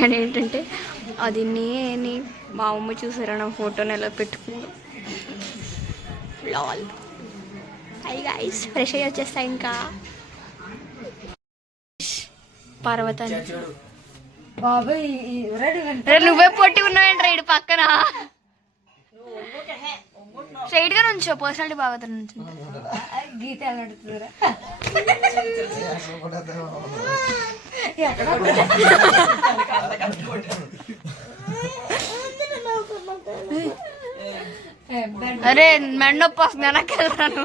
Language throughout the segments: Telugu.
కానీ ఏంటంటే అది నేను మా అమ్మ చూసారా నా ఫోటోని ఎలా పెట్టుకుందో. లాల్. హై గైస్, ఫ్రెష్ అయ్యి వచ్చేస్తా ఇంకా. పర్వతాన్ని నువ్వే పొట్టి ఉన్నావేంట్రా ఇటు పక్కన. స్ట్రైట్ గా నుంచో, పర్సనాలిటీ బాగా నుంచి గీత అరే మెడ నొప్పి వస్తుంది, వెనక్కి వెళ్తాను.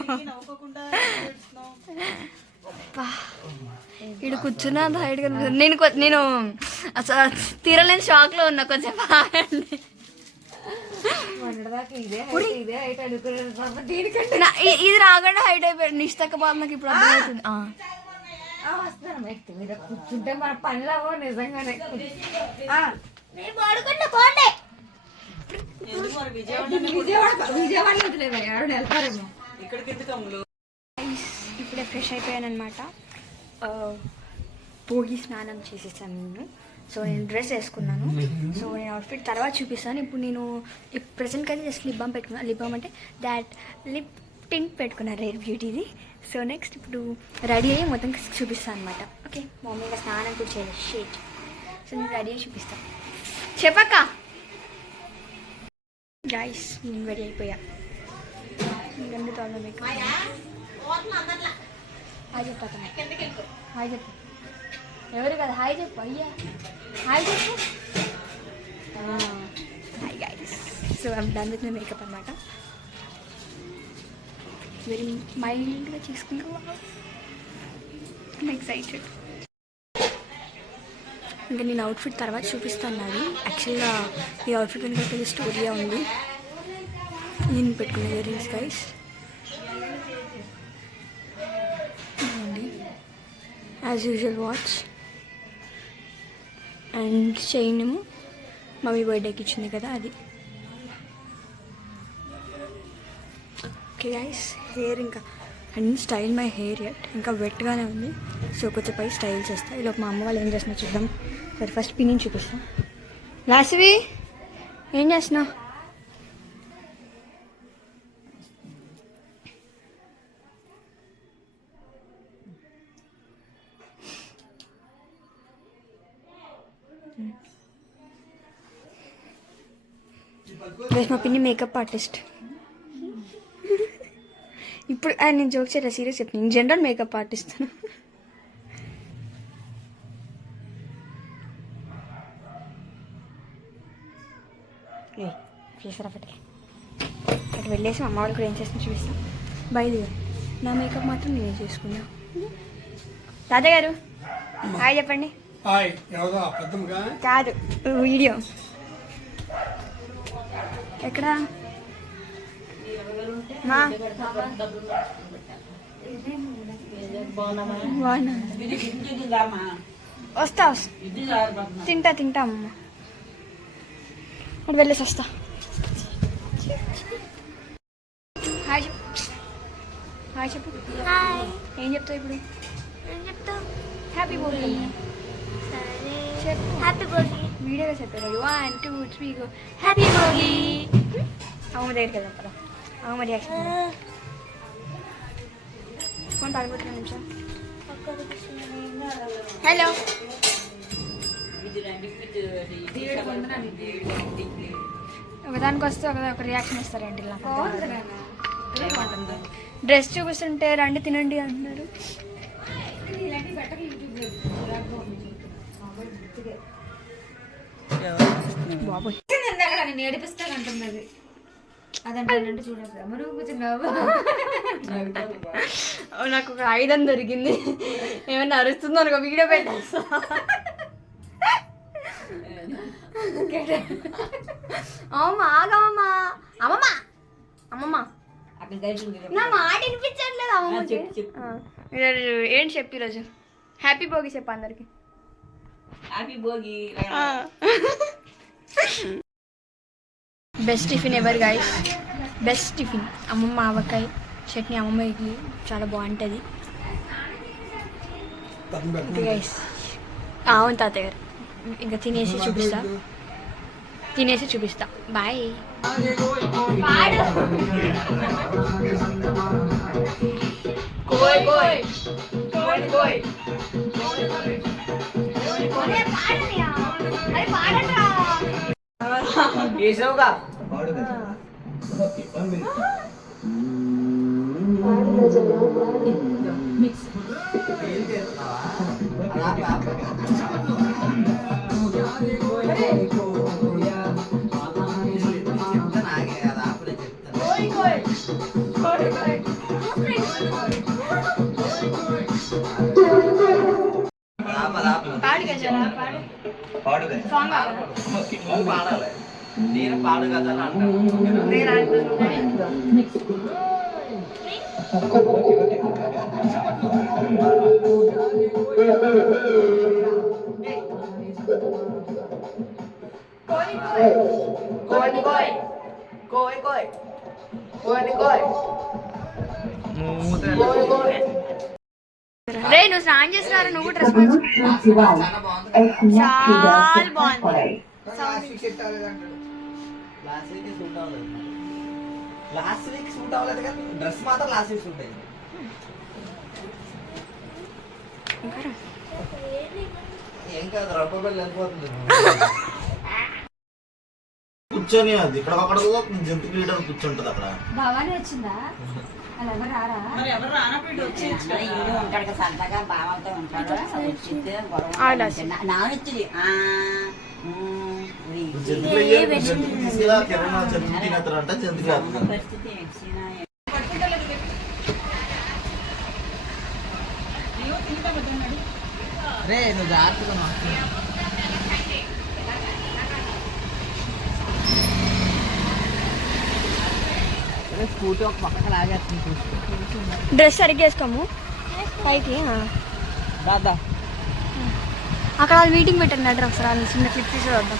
ఇక్కడ కూర్చున్నా హైట్ గా నేను అసలు తీరలేని షాక్ లో ఉన్నా కొంచెం. ఇది రాకుండా హైట్ అయిపోయాడు. నిష్టక బాబు నాకు ఇప్పుడు అర్థమవుతుంది. కూర్చుంటే మన పనిలో నిజంగానే ఇప్పుడే ఫ్రెష్ అయిపోయాను అనమాట. భోగి స్నానం చేసేసాను నేను. సో నేను డ్రెస్ వేసుకున్నాను. సో నేను అవుట్ఫిట్ తర్వాత చూపిస్తాను. ఇప్పుడు నేను ప్రెసెంట్కి అయితే జస్ట్ లిప్ బామ్ పెట్టుకున్నాను. లిప్ బామ్ అంటే దాట్ లిప్ టింట్ పెట్టుకున్నాను, రేర్ బ్యూటీది. సో నెక్స్ట్ ఇప్పుడు రెడీ అయ్యి మొత్తం చూపిస్తాను అనమాట. ఓకే, మమ్మీగా స్నానం కూడా చేయలేదు షేట్. సో నేను రెడీ అయ్యి చూపిస్తాను. చెప్పక్క గైస్, నేను రెడీ అయిపోయా. ఇంకంటే తాగా మీకు హాయ్ చెప్తా. హాయ్ చెప్పు. ఎవరు కదా హాయ్ చెప్పు. అయ్యా హాయ్ చెప్పు. Hi guys. So I'm done with my makeup అనమాట. వెరీ మైల్డ్గా చేసుకున్నా. I'm excited. ఇంకా నేను అవుట్ఫిట్ తర్వాత చూపిస్తాను. అది యాక్చువల్గా ఈ అవుట్ఫిట్ కనుక పెద్ద స్టోరీగా ఉంది. నేను పెట్టుకున్న earrings guys. As usual watch and chain ఏమో మమ్మీ బర్త్డేకి ఇచ్చింది కదా అది. ఓకే గైస్, హెయిర్ ఇంకా and style my hair yet ఇంకా వెట్గానే ఉంది. సో కొంచెం పై స్టైల్ చేస్తాను. ఇలా మా అమ్మ వాళ్ళు ఏం చేస్తున్నా చూద్దాం. సరే ఫస్ట్ పిన్ని చూపిస్తాం. లాస్వి ఏం చేస్తున్నావు? మా పిన్ని మేకప్ ఆర్టిస్ట్. ఇప్పుడు నేను జోక్ చేయరా, సీరియస్ చెప్పి నేను జనరల్ మేకప్ ఆర్టిస్ట్. చేసారా పట్టే అటు వెళ్ళేసి అమ్మ వాళ్ళు కూడా ఏం చేస్తున్నా చూపిస్తాను. బయలుదే నా మేకప్ మాత్రం నేనే చేసుకున్నా. తాతయ్య గారు హాయ్ చెప్పండి. కాదు వీడియో ఎక్కడా మా వస్తా తింటా అమ్మ. అటు వెళ్ళేసి వస్తా. హాయ్ చెప్పు. హాయ్ చెప్పు. ఏం చెప్తావు ఇప్పుడు? హ్యాపీ భోగి చెప్పు. హ్యాపీ భోగి వీడియోగా చెప్పారు. 1 2 3 గో హ్యాపీ భోగి. అమ్మ దగ్గరికి వెళ్తారా? అమ్మ రియాక్షన్ ఫోన్ పడిపోతున్నా నిమిషం. హలో ఒకదానికి వస్తే ఒక రియాక్షన్ ఇస్తారండి. డ్రెస్ చూపిస్తుంటే రండి తినండి అంటున్నారు. బాబోయ్ నేను ఏడిపిస్తానంటున్నది. అదంటే చూడదు. నువ్వు కూర్చున్నావు. నాకు ఒక ఆయుధం దొరికింది. ఏమన్నా అరుస్తుందో అనుకో వీడియో పెట్టేస్తా. అమ్మమ్మ ఆగమ్మా. అమ్మమ్మ అమ్మమ్మ నా మాట వినిపించట్లేదు. అమ్మమ్మ ఏంటి చెప్పి ఈరోజు హ్యాపీ భోగి చెప్పు అందరికి. Happy Bhogi. Best tiffin ever guys. Best tiffin అమ్మమ్మ ఆవకాయ చట్నీ. అమ్మమ్మ ఇడ్లీ చాలా బాగుంటుంది గైస్. అవును తాతయ్య గారు ఇంకా తినేసి చూపిస్తా బాయ్. నేను పాడు కదా రే నువ్వు స్నానం చేసినారా? నువ్వు డ్రెస్ చాలా బాగుంది. లాస్ట్ వీక్ సూట్ అవ్వలేదు కానీ డ్రెస్ మాత్రం లాస్ట్ వీక్ సూట్ అయింది. ఏం కాదు రూపాయలు వెళ్ళిపోతుంది. కూర్చొని అది ఇక్కడ అక్కడ జంతు క్రీడలు కూర్చుంటది అక్కడ. భవానీ వచ్చిందా? రే నువ్వు జాగ్రత్తగా స్కూటీ ఒక పక్కన లాగేస్తుంది. డ్రెస్ సరిగ్గా వేసుకోము పైకి. దాదా అక్కడ వాళ్ళు మీటింగ్ పెట్టారు ఒకసారి వాళ్ళు చిన్న క్లిప్ తీసి వద్దాం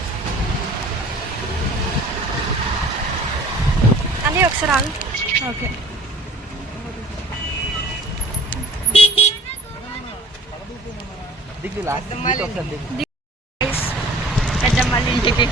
అని ఒకసారి వాళ్ళు. ఓకే పెద్దమ్మాళ్ళ ఇంటికి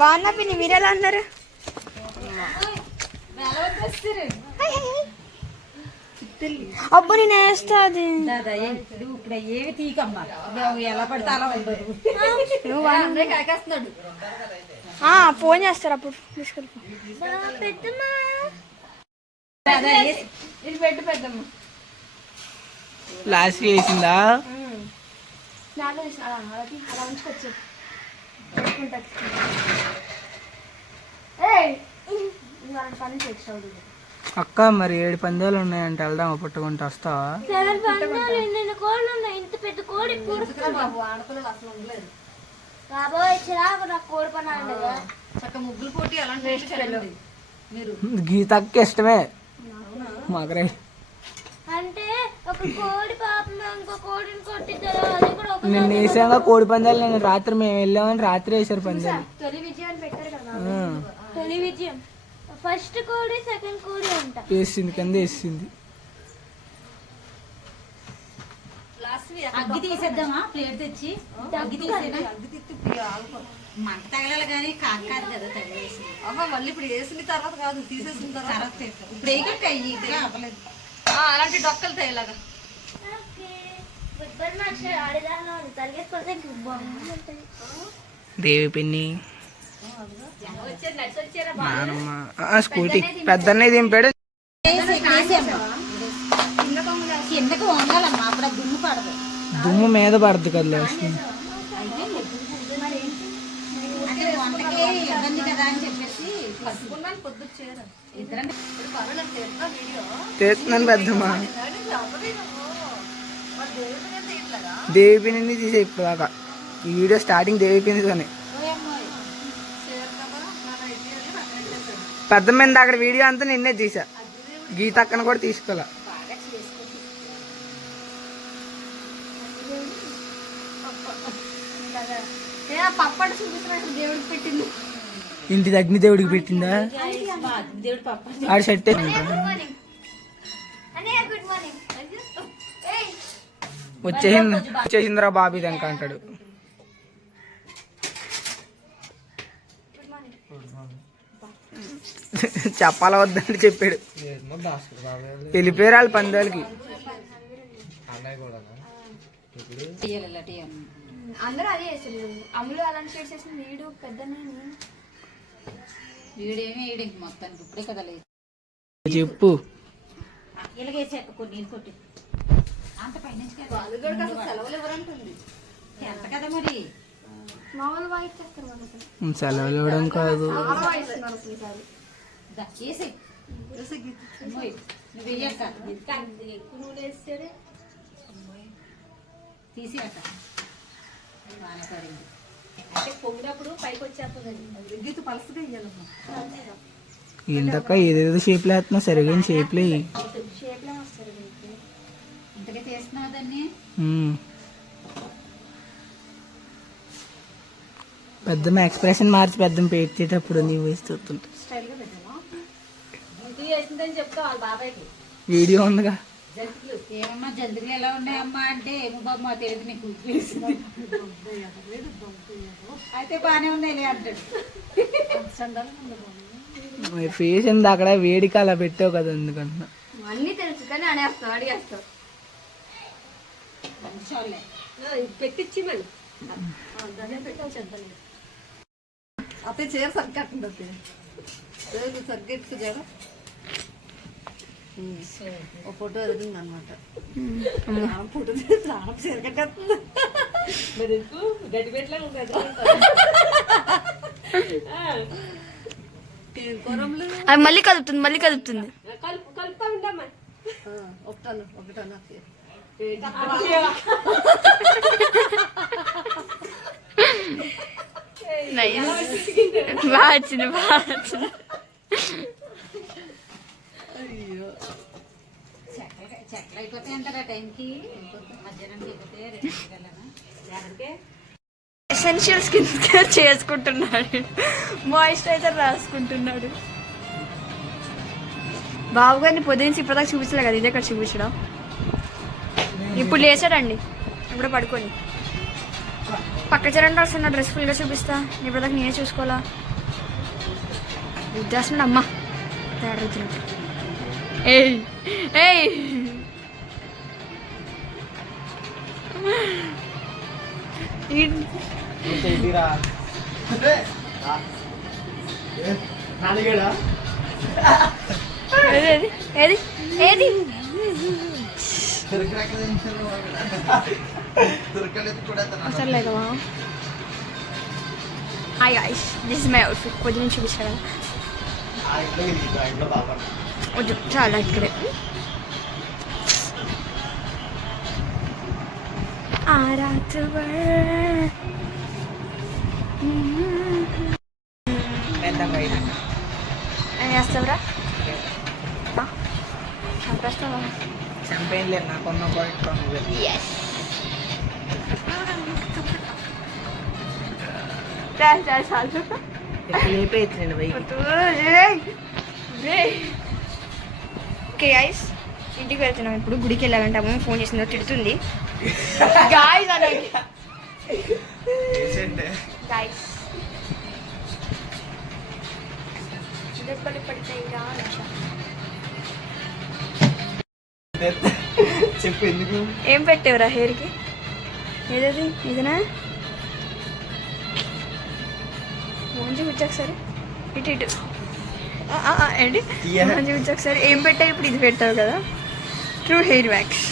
బాగున్నా పిన్ని. మీరు ఎలా అన్నారు? అబ్బో నేను వేస్తా అది. ఏవి తీకమ్మా ఎలా పడితే అలా ఫోన్ చేస్తారు అప్పుడు తీసుకెళ్ళి పెట్టు పెద్దమ్మ. లాస్ట్ వేసిందా? అలా ఉంచుకొచ్చు. అక్క మరి 7 పందాలు ఉన్నాయంటే వెళ్దాం పట్టుకుంటూ వస్తావా? గీతకి ఇష్టమే మగరై అంటే ఒక కోడి పాపం ఇంకో కోడిని కొట్టిద్దారు. నిన్న వేసాక కోడి పందాలు. నేను రాత్రి మేము వెళ్ళామని రాత్రి వేసారు పందాలు. తొలి విజయం పెట్టారు కదా. తొలి విజయం ఫస్ట్ కోడి సెకండ్ కోడి అంట వేసింది కింద వేసింది. అగ్గి తీసేద్దామా ప్లేట్ తెచ్చి? అగ్గి తీసేదా? మంట తగలాలి కానీ కాదు కదా తగిలేసి. మళ్ళీ ఇప్పుడు వేసిన తర్వాత కాదు, తీసేసిన తర్వాత ఇప్పుడు ఏ అవ్వలేదు. అలాంటి డొక్కలు తేలాగా దేవి పిన్ని స్కూటీ పెద్దనే దింపాడు. కిందకి వంగాలమ్మా, అప్పుడు దుమ్ము పడదు. దుమ్ము మీద పడదు కదా. వంటకి ఇబ్బంది కదా అని చెప్పేసి పొద్దుచ్చారు. చేస్తున్నాను పెద్దమ్మా. దేవి పిన్ని తీసే ఇప్పుడు దాకా ఈ వీడియో స్టార్టింగ్ దేవి పిన్ని కానీ పెద్దమ్మ అక్కడ వీడియో అంతా నిన్నే తీసా. గీత అక్కన కూడా తీసుకోవాలా. బాగా చేసుకుంటూ పప్పటి చూపిస్తున్నాడు దేవుడికి పెట్టింది. ఇంటి అగ్ని దేవుడికి పెట్టిందా? దేవుడు పప్ప ఆడ సెట్ గుడ్ మార్నింగ్. వచ్చేసిందిరా బాబీ దానికి అంటాడు. చెప్పాలా వద్దని చెప్పాడు. వెళ్ళిపోయారు వాళ్ళు పందాలకి. అందరూ అదే చేస్తారు. అమ్ములు అలాంటి షేడ్స్ చేసింది. వీడు పెద్ద వీడేమి వీడి మొత్తానికి ఇప్పుడే కదా లేదు. చెప్పు. ఇలాగేసి కొన్ని నీళ్ళు కొట్టి అంత పైనుంచి సెలవులు ఎవరంటుంది ఎంత కదా మరి. మామూలు వాయిస్ చేస్తారు వాళ్ళు. సెలవులు ఇవ్వడం కాదు. తీసి అట్ట బాగా పడింది అంటే పొంగినప్పుడు పైకి వచ్చేస్తుందండి. గీత పలసగా ఇయ్యాలమ్మా. ఏంటక్క ఏదేదో షేప్లో వేస్తున్నావు, సరిగా షేప్లే. ఇంతగా చేస్తున్నావు దాన్ని. పెద్దమ్మ ఎక్స్ప్రెషన్ మార్చి పెద్దమ్మ పెట్టేటప్పుడు నీ వయసు చూస్తుంటా. స్టైల్గా పెట్టాను. ఇంటి చేసిందని చెప్తా వాళ్ళ బాబాయ్కి. వీడియో ఉందిగా. జంతువులు ఏమమ్మా జంతువులు ఎలా ఉన్నాయమ్మా అంటే ఏమో బాబు మా తెలియదు నీకు అయితే బాగానే ఉన్నాయి అంటాడు. ఫేస్ ఉంది అక్కడ వేడికి అలా పెట్టావు కదా అందుకన్నా. అన్నీ తెలుసు కానీ అనేస్తావు అడిగేస్తావు. పెట్టించి మరి అతే చీర సరికట్టుంది అతే సరిగెట్టు చీర ఒక ఫోటో ఎదిగింది అనమాట. ఫోటో చీర కట్టేస్తుంది మరి గడ్డి పెట్టలే ఉంటుంది. అది మళ్ళీ కదుపుతుంది. కలుపుతా ఉండమ్మా. ఒకటాను బాగా వచ్చింది. చెక్కలు అయిపోతే అంటారా టైంకి మధ్యాహ్నానికి అయిపోతే ఎసెన్షియల్ స్కిన్ కేర్ చేసుకుంటున్నాడు. మాయిశ్చరైజర్ రాసుకుంటున్నాడు. బాబు గారిని పొద్దున్నే ఇప్పటిదాకా చూపించలే కదా, ఇదే ఇక్కడ చూపించడం. ఇప్పుడు లేచాడండి, ఇప్పుడు పడుకొని పక్క చరణ్ రాస్తున్న డ్రెస్ ఫుల్గా చూపిస్తా. ఇప్పటిదాకా నేనే చూసుకోవాలా ఉద్దేశం అమ్మా తేడుతున్నట్టు. ఏయ్ ఏయ్ ఏది ఏది ఏది అసలు hi guys, this is my outfit. పొద్దున్న చూపించాను వద్దు చాలా ఇక్కడే. వేస్తావురా చంపేస్తావా? చంపేం లేదు నాకున్న చాలు ఓకే గైస్, ఇంటికి వెళ్తున్నాం. ఇప్పుడు గుడికి వెళ్ళాలంటే అమ్మ ఫోన్ చేసిందో తిడుతుంది. గాయస్ గాయస్ దెబ్బలు పడతాయి రా. చెప్పు ఎందుకు ఏం పెట్టేవరా హెయిర్కి? ఏదది ఇదేనా? మంచి వచ్చాకసారి ఇటు ఇటు ఏంటి మంచి వచ్చాకసారి ఏం పెట్టావు? ఇప్పుడు ఇది పెట్టావు కదా, ట్రూ హెయిర్ వ్యాక్స్.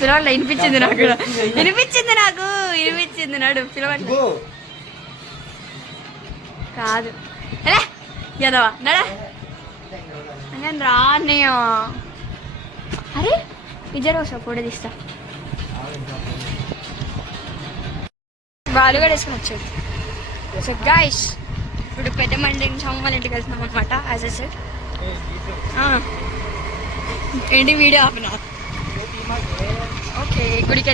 పిలవాలి వినిపించింది నాకు, వినిపించింది నాడు పిలవాలి కాదు యదవా నడా నేను రాన్నయ్య. అరే ఇద్దరు వస్తా ఫోటో తీస్తా. వాళ్ళు కూడా వేసుకొని వచ్చాడు. సో గాయ్స్ ఇప్పుడు పెద్ద మంది వాళ్ళ ఇంటికి వెళ్తున్నాం అనమాట. యాజ్ ఎ సెడ్ ఏంటి వీడియో ఆపినా. ఓకే గుడికి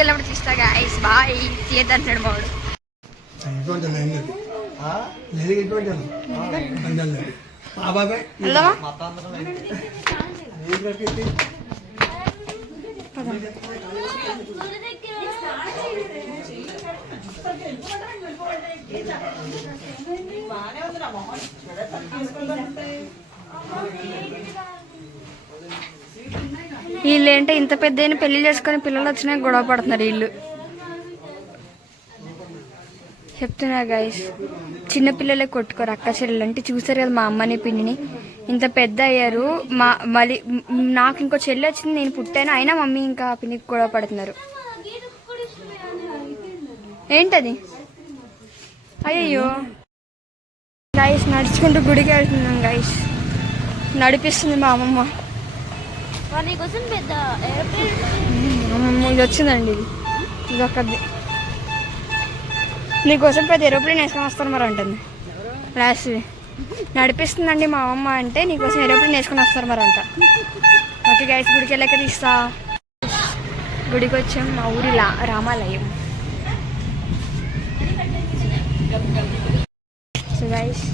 వెళ్ళినప్పుడు తీస్తా గాయ్స్. బాయ్ తీయద్దు అంటాడు బాబు. హలో వీళ్ళు ఏంటో ఇంత పెద్ద పెళ్లి చేసుకొని పిల్లలు వచ్చినా గొడవ పడుతున్నారు వీళ్ళు. చెప్తున్నా గైస్, చిన్నపిల్లలే కొట్టుకోరు అక్క చెల్లెలు అంటే. చూసారు కదా మా అమ్మని పిన్నిని ఇంత పెద్ద అయ్యారు. మళ్ళీ నాకు ఇంకో చెల్లి వచ్చింది, నేను పుట్టాను, అయినా మమ్మీ ఇంకా పిన్నికి గొడవ పడుతున్నారు. ఏంటది? అయ్యో గైస్ నడుచుకుంటూ గుడికి వెళ్తున్నాం గైస్. నడిపిస్తుంది మా అమ్మమ్మ. ఇది వచ్చిందండి, ఇది ఒక్కది. నీకోసం పెద్ద ఏరోప్లేన్ వేసుకొని వస్తారు మరి అంటుంది. లాస్ట్ నడిపిస్తుందండి మా అమ్మ అంటే నీకోసం ఏరోప్లేన్ వేసుకొని వస్తారు మరి అంట. ఓకే గైస్ గుడికి వెళ్ళాక తీస్తా. గుడికి వచ్చాం, మా ఊరి రామాలయం. సో గైస్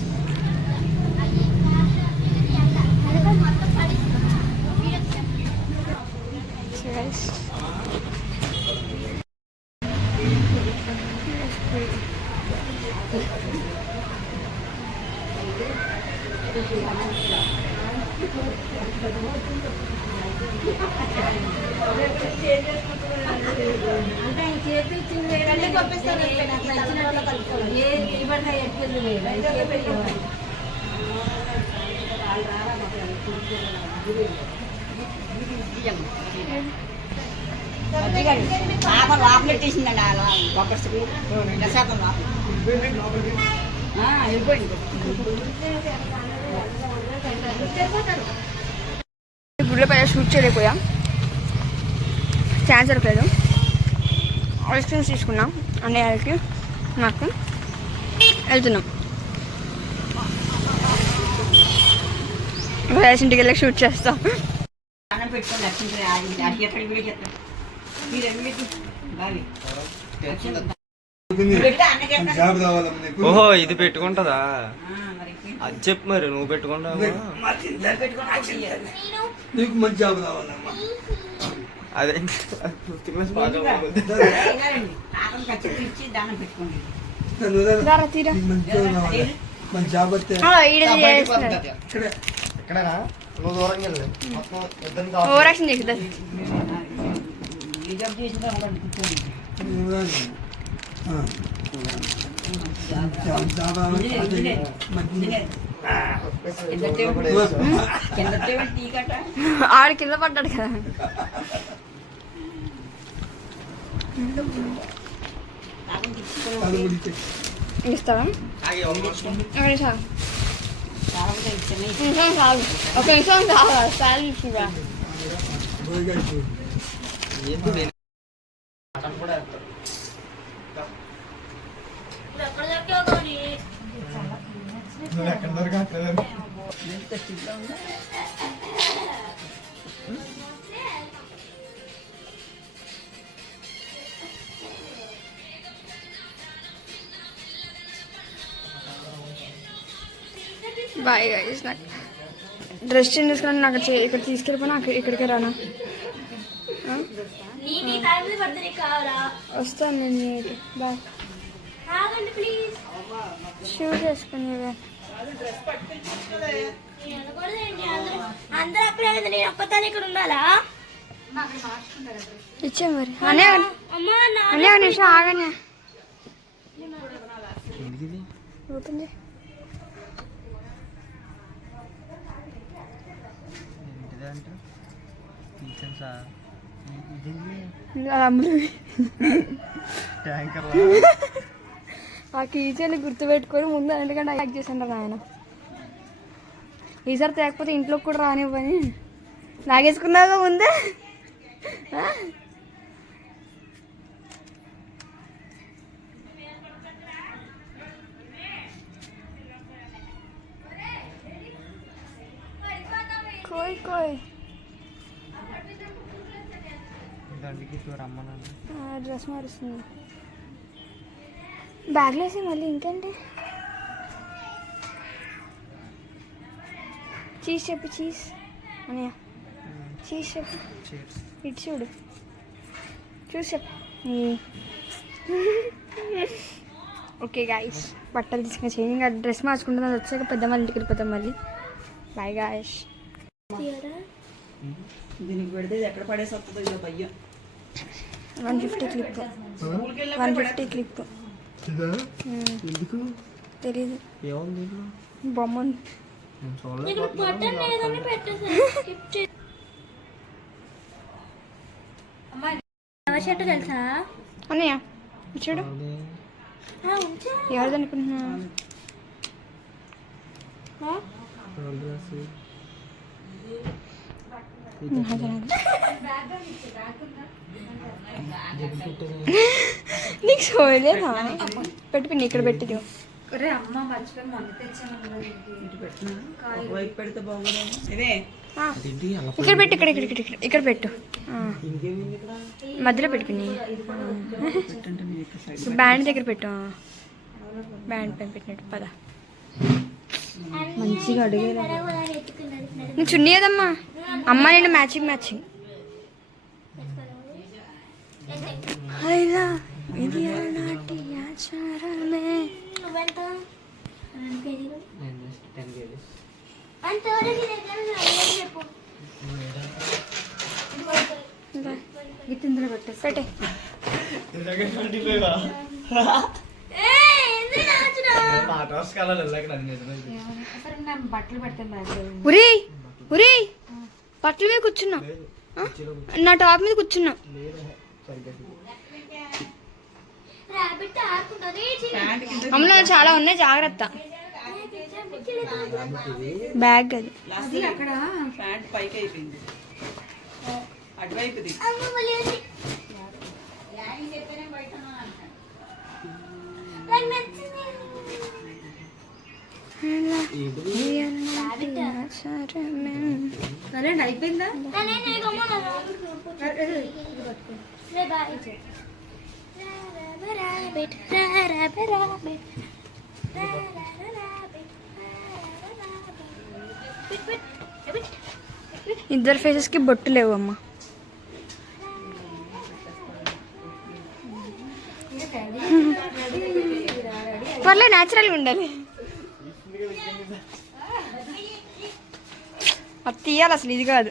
లోపలెట్టేసిందండి గుడిలో పైన షూట్ చేయలేకపోయా, ఛాన్స్ దొరకలేదు. ఐస్ క్రీమ్స్ తీసుకున్నాం అన్నయ్యకి నాకు. వెళ్తున్నాం ఇంటికి వెళ్ళి షూట్ చేస్తాం. ఓహో ఇది పెట్టుకుంటదా? అది చెప్పు మరి, నువ్వు పెట్టుకుంటావు. అదే ఓవరాక్షన్ చేస్తుంది. ఆడు కింద పడ్డాడు కదా. ఇస్తావా? ఒక నిమిషం కావాలి. సారీ చూడా బాయ్ గైస్. నాకు డ్రెస్ చేంజ్ చేసుకుని నాకు ఇక్కడ తీసుకెళ్ళిపోయినా ఇక్కడికే రానా? వస్తాను నేను. బాయ్. షూట్ చేసుకుని ఇచ్చా మరి. అనే నిమిషం ఆగనే ఓపెన్ చేయి. ఆ కీచైన్ గుర్తుపెట్టుకొని ముందు ఎందుకంటే యాక్ట్ చేసిండ్రు ఆయన. ఈసారి తేకపోతే ఇంట్లోకి కూడా రానివ్వని లాగేసుకున్నాగా ముందే. తీసుకో. డ్రెస్ మారుస్తుంది. బ్యాగ్లో వేసి మళ్ళీ ఇంకేంటి. చీజ్ చెప్పు. చీజ్ అన్నయ్య చీజ్ చెప్పు. ఇటు చూడు. చూసి చెప్పు. ఓకే గాయస్, బట్టలు తీసుకుని చేంజింగ్ డ్రెస్ మార్చుకుంటున్నాను. వచ్చాక పెద్దమ్మ ఇంటికి వెళ్ళిపోతాం మళ్ళీ. Bye guys. దీనికి పెడితే ఎక్కడ పడేసి వస్తుందో ఇదో భయ్యం. 150 క్లిప్. 150 క్లిప్. తెలీదు. బొమ్మ తెలుసా అన్నయ్య? చూడు ఎవరిది అనుకుంటున్నా. నీకు సోయలేదా? పెట్టుకుని ఇక్కడ పెట్టిది. అమ్మ మర్చిపోయి మొన్న తెచ్చాను. పెడితే బాగుంది. ఇదే ఇక్కడ పెట్టు. ఇక్కడ పెట్టు. మధ్యలో పెట్టుకుని బ్యాండ్ దగ్గర పెట్టు. బ్యాండ్ పైన పెట్టినట్టు పద. మంచిగా అడుగు. నువ్వు చున్నీ కదమ్మా. అమ్మ నేను మ్యాచింగ్. అయినా ఇది నాటి ఆచారమే. పెట్టే. బట్టలు పెడతాను. ఉరి బట్టల మీద కూర్చున్నా. నా టాప్ మీద కూర్చున్నా. అమ్మలో చాలా ఉన్నాయి, జాగ్రత్త. బ్యాగ్ అది. అక్కడ ప్యాంట్ పైకి అయిపోయింది. అటువైపుది అయిపోయిందా? ఇద్దరు ఫేసెస్ కి బొట్టు లేవు అమ్మ. పర్లే, న్యాచురల్గా ఉండాలి. అది తీయాలి అసలు, ఇది కాదు.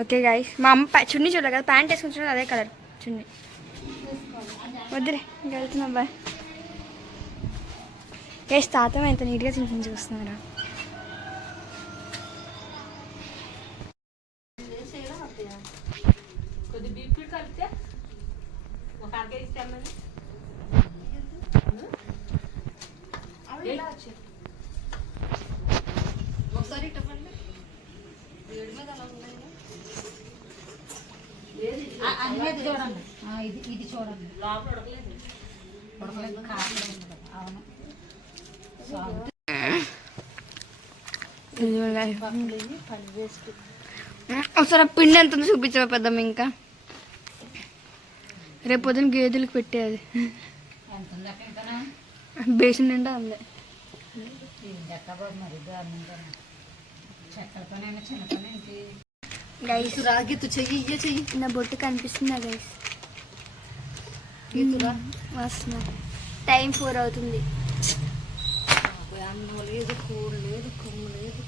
ఓకే గాయస్, మా అమ్మ చున్నీ చూడలే కదా, ప్యాంట్ వేసుకుని చూడాలి అదే కలర్ చున్నీ. వద్దులే ఇంకా వెళ్తున్నాం. Bye guys. తాత ఎంత నీట్గా చిన్న చూస్తున్నారా. చూడండి, ఇది చూడండి. లోపల ఉడకలేదు. అవును. ఒకసారి పిండి ఎంత ఉందో చూపించవా పెద్దమ్మ? ఇంకా రేపు పొద్దున గేదెలకు పెట్టేది. బేసిన్ నిండా ఉంది. గైస్ రాగిత్తు చెయ్యి. నా బొట్టు కనిపిస్తుందా గైస్? వస్తున్నా. టైం 4 అవుతుంది. అన్నం లేదు, కూర లేదు, కొమ్ము లేదు.